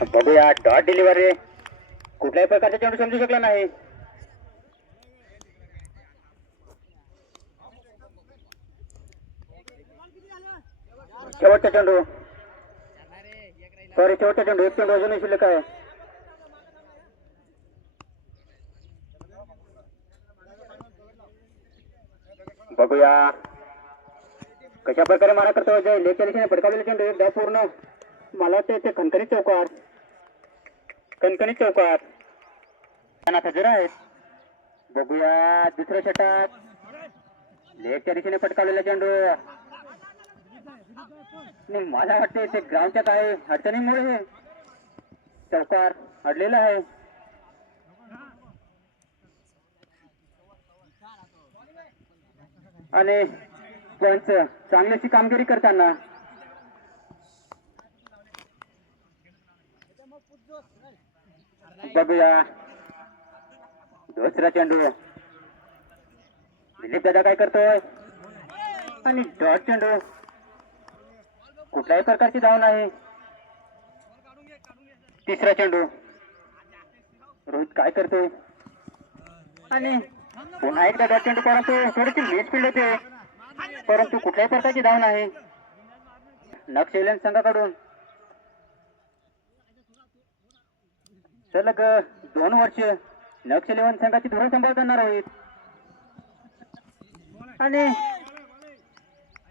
बघूया dot delivery कुठल्याही प्रकारचा चेंडू समजू शकला नाही. शेवटचा चेंडू शेवटचा चेंडू एक चेंडू अजूनही शिल्लक आहे. बघूया कशा प्रकारे मारा करतो अजय. लेगच्या दिशेने फटकावलेला चेंडू एक धाव पूर्ण. मला वाटतं ते खणखणीत चौकार हजर आहेत. बघूया दुसरं षटक लेगच्या दिशेने फटकावलेला चेंडू. मला वाटते ते ग्राउंडच्या काही अडचणीमुळे चौकार अडलेला आहे. आणि पंच चांगल्याची कामगिरी करताना बघूया दुसरा चेंडू दिलीप दादा काय करतोय आणि डॉट चेंडू कुठल्याही प्रकारची धाव नाही. तिसरा चेंडू रोहित काय करतोय आणि पुन्हा एकदा डॉट चेंडू परंतु थोडीशी मिस फील्ड होते परंतु कुठल्याही प्रकारची धाव नाही. नक्षेलन संघाकडून सलग 2 वर्ष नक्षेलन संघाची धुरा सांभाळताना रोहित. आणि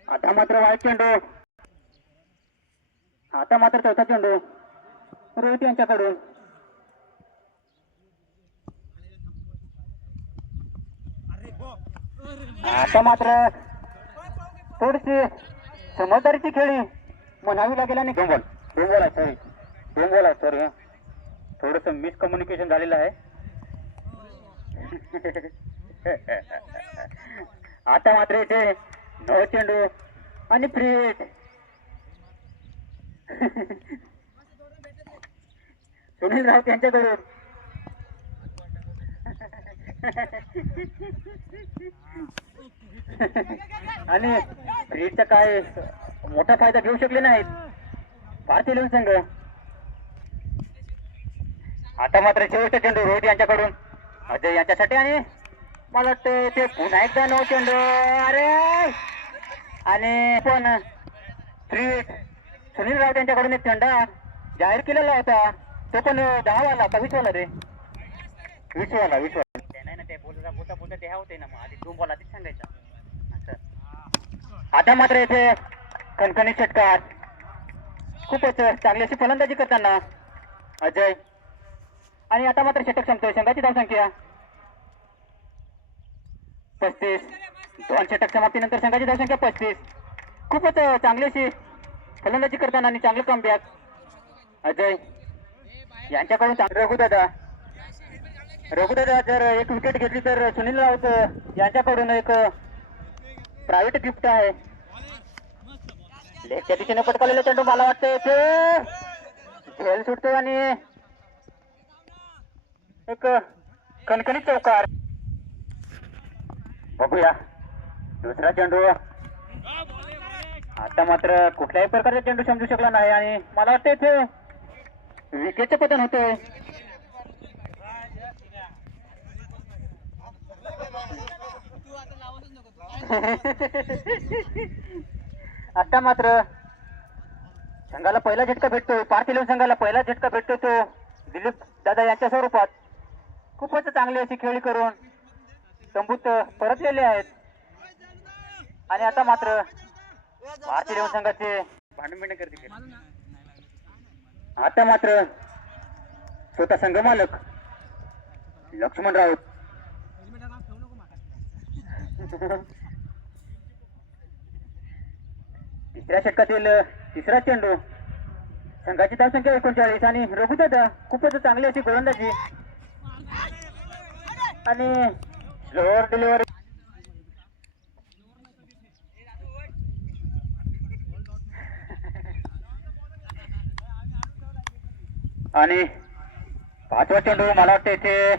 आता मात्र वाईट चेंडू. आता मात्र चौथा चेंडू रोहित यांच्याकडून. आता मात्र थोडीशी समजदारीची खेळी म्हणावी लागेल. आणि डोंबोला सॉरी थोडस मिसकम्युनिकेशन झालेलं आहे. आता मात्र इथे 9 चेंडू आणि फ्री हिट. सुनील राऊत यांच्याकडून. आणि फ्रीचा काय मोठा फायदा घेऊ शकले नाहीत भारतीय संघ. आता मात्र शेवटचा चेंडू रोहित यांच्याकडून अजय यांच्यासाठी. आणि मला वाटतं ते पुन्हा एकदा 9 चेंडू. अरे आणि पण फ्री सुनील राऊत यांच्याकडून एक चेंडा जाहीर केलेला होता. तो पण 10 वाला का 20 वाला रे 20 वाला नाही ना. ते बोलता ते होते ना. मग आधी 2 बॉल आधीच सांगायचा. आता मात्र येथे खणखणीत षटकार खूपच चांगली अशी फलंदाजी करताना अजय. आणि आता मात्र षटक संपतोय. संघाची धावसंख्या 35. 2 षटक समाप्तीनंतर संघाची धावसंख्या 35. खूपच चांगली अशी फलंदाजी करताना आणि चांगलं कमबॅक अजय यांच्याकडून. रघुदादा जर एक विकेट घेतली तर सुनील राऊत यांच्याकडून एक प्रायव्हेट गिफ्ट आहे. लेगच्या दिशेने पटकावलेला चेंडू मला वाटतं ते झेल सुटतो आणि एक कणकणीत चौकार. बघूया दुसरा चेंडू. आता मात्र कुठल्याही प्रकारचा चेंडू समजू शकला नाही आणि मला वाटतं इथे विकेटचे पतन होते. आता मात्र संघाला पहिला झटका भेटतोय. पार्थिव संघाला पहिला झटका भेटतो तो दिलीप दादा यांच्या स्वरूपात. खूपच चांगली अशी खेळी करून तंबूत परतलेले आहेत. आणि आता मात्र भारतीय संघाचे भांडण करते. आता मात्र स्वतः संघ मालक लक्ष्मण राऊत तिसऱ्या षटकातील तिसरा चेंडू. संघाची धावसंख्या 39. आणि रघुदादा खूपच चांगली अशी गोलंदाजी आणि स्लोअर डिलिव्हरी. आणि 5वा चेंडू मला वाटतं इथे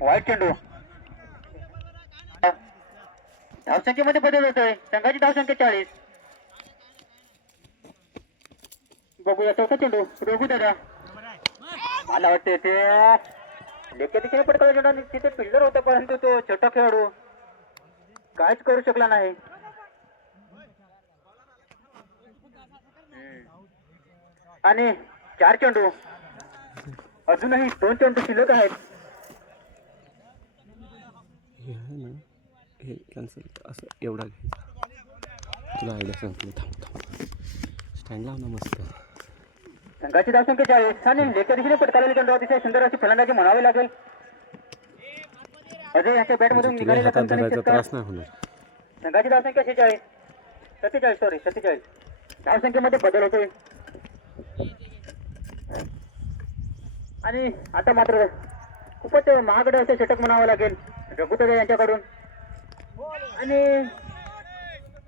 वाईट चेंडू. धावसंख्येमध्ये बदल होतोय. संघाची धावसंख्या 40. बघूया चौथा चेंडू रघु दादा. मला वाटते ते लेके तिथे पटकवला चेंडू आणि तिथे फिल्डर होता परंतु तो छोटा खेळाडू काहीच करू शकला नाही. आणि 4 चेंडू अजूनही 2 चेंडू शिल्लक आहेत. हे आहे ना हे कॅन्सल असं एवढा घ्यायचा. तुला आयडिया सांगतो थांब स्टँड लाव ना मस्त. संघाची धावसंख्या 40 आणि लेकर दिशेने पटकावलेले चेंडू अतिशय सुंदर अशी फलंदाजी म्हणावी लागेल. अजय यांच्या बॅटमधून निघालेला त्रास नाही होणार. संघाची धावसंख्या 47 धावसंख्येमध्ये बदल होतोय. आणि आता मात्र खूपच महागडे असे षटक म्हणावं लागेल रघुदादा यांच्याकडून. आणि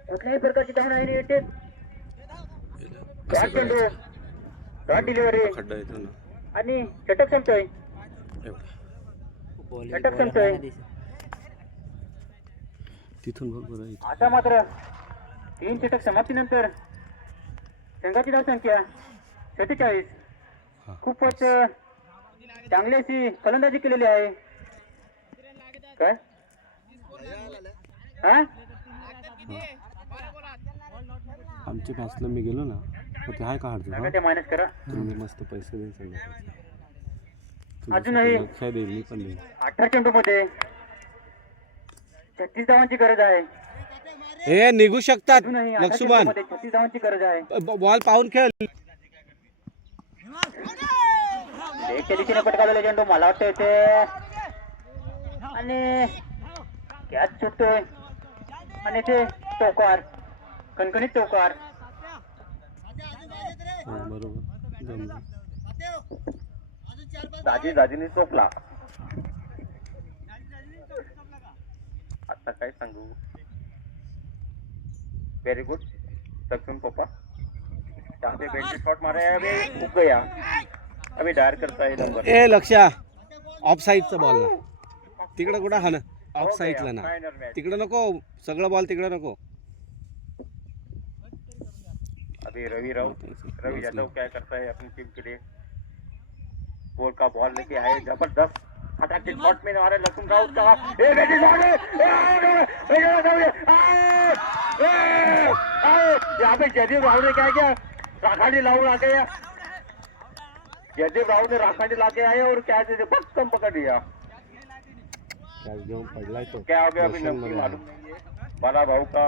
कुठल्याही प्रकारची धावण आहे येते. चेंडू डॉट डिलिव्हरी खड्डा येतो ना आणि षटक संपतोय. षटक संपतोय. तिथून बघ बरं. आता मात्र 3 षटक समाप्तीनंतर संघाची धावसंख्या 47. खूपच चांगली अशी फलंदाजी केलेली आहे. काय हा आमच्या मॅचला मी गेलो ना मग ते आहे का हरतो ते मायनस करा. तुम्ही मस्त पैसे देईल अजूनही लक्ष देईल मी पण देईल. 18 चेंडू मध्ये 36 धावांची गरज आहे. हे निघू शकतात अजूनही 18 लक्ष्मण. चेंडूमध्ये 36 धावांची गरज आहे. बॉल पाहून खेळ. एकच्या दिशेने पटकावलेला चेंडू मला वाटतं ते आणि कॅच सुटतोय आणि ते चौकार कणकणीत चौकार. बरोबर दाजीने चोपला. आता काय सांगू. व्हेरी गुड सक्षम पप्पा. जहाँ पे बेंच शॉट मारा है अभी उग गया. अभी डायर करता है नंबर. ए लक्षा ऑफ साईडचा बॉल ना तिकडं कुठं हा ना ऑफ साईडला ना तिकडं नको सगळं बॉल तिकडं नको. अभी रवि यादव क्या करता है अपनी टीम के लिए. गोल का बॉल लेके आए जबरदस्त अटैक शॉट में हमारे लक्ष्मण राउत का यहाँ पे जयदीप राहुल ने क्या किया राखाडी लाऊन आ गया. जयदीप राहुल ने राखाडी ला के आए और क्या बहुत कम पकड़ लिया. क्या हो गया अभी नहीं मालूम. बड़ा भाऊ का